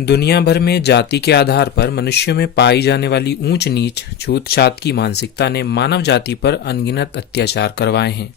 दुनिया भर में जाति के आधार पर मनुष्यों में पाई जाने वाली ऊंच नीच, छूत-छात की मानसिकता ने मानव जाति पर अनगिनत अत्याचार करवाए हैं।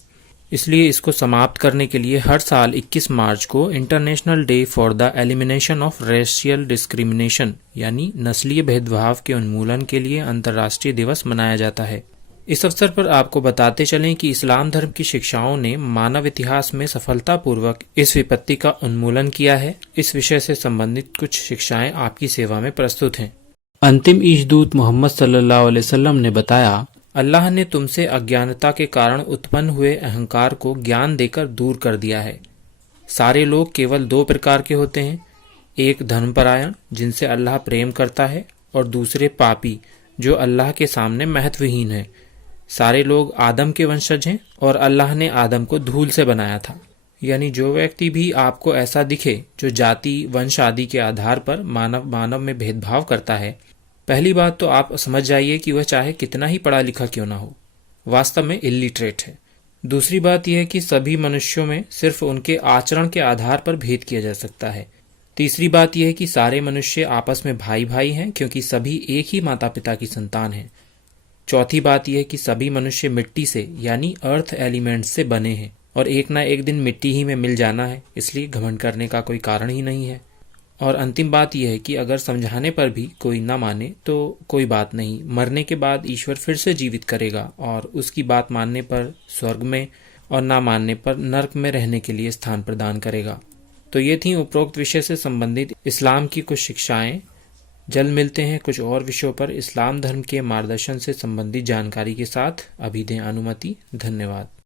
इसलिए इसको समाप्त करने के लिए हर साल 21 मार्च को international day for the elimination of racial discrimination यानी नस्लीय भेदभाव के उन्मूलन के लिए अंतर्राष्ट्रीय दिवस मनाया जाता है। इस अवसर पर आपको बताते चलें कि इस्लाम धर्म की शिक्षाओं ने मानव इतिहास में सफलतापूर्वक इस विपत्ति का उन्मूलन किया है। इस विषय से संबंधित कुछ शिक्षाएं आपकी सेवा में प्रस्तुत हैं। अंतिम ईशदूत मोहम्मद सल्लल्लाहु अलैहि वसल्लम ने बताया, अल्लाह ने तुमसे अज्ञानता के कारण उत्पन्न हुए अहंकार को ज्ञान देकर दूर कर दिया है। सारे लोग केवल दो प्रकार के होते हैं, एक धर्मपरायण जिनसे अल्लाह प्रेम करता है और दूसरे पापी जो अल्लाह के सामने महत्वहीन है। सारे लोग आदम के वंशज हैं और अल्लाह ने आदम को धूल से बनाया था। यानी जो व्यक्ति भी आपको ऐसा दिखे जो जाति, वंश आदि के आधार पर मानव में भेदभाव करता है, पहली बात तो आप समझ जाइए कि वह चाहे कितना ही पढ़ा लिखा क्यों ना हो, वास्तव में इलिटरेट है। दूसरी बात यह है कि सभी मनुष्यों में सिर्फ उनके आचरण के आधार पर भेद किया जा सकता है। तीसरी बात यह है कि सारे मनुष्य आपस में भाई भाई हैं क्योंकि सभी एक ही माता पिता की संतान हैं। चौथी बात यह है कि सभी मनुष्य मिट्टी से यानी अर्थ एलिमेंट्स से बने हैं और एक ना एक दिन मिट्टी ही में मिल जाना है, इसलिए घमंड करने का कोई कारण ही नहीं है। और अंतिम बात यह है कि अगर समझाने पर भी कोई ना माने तो कोई बात नहीं, मरने के बाद ईश्वर फिर से जीवित करेगा और उसकी बात मानने पर स्वर्ग में और ना मानने पर नर्क में रहने के लिए स्थान प्रदान करेगा। तो ये थी उपरोक्त विषय से संबंधित इस्लाम की कुछ शिक्षाएं। जल्द मिलते हैं कुछ और विषयों पर इस्लाम धर्म के मार्गदर्शन से संबंधित जानकारी के साथ। अभी दें अनुमति। धन्यवाद।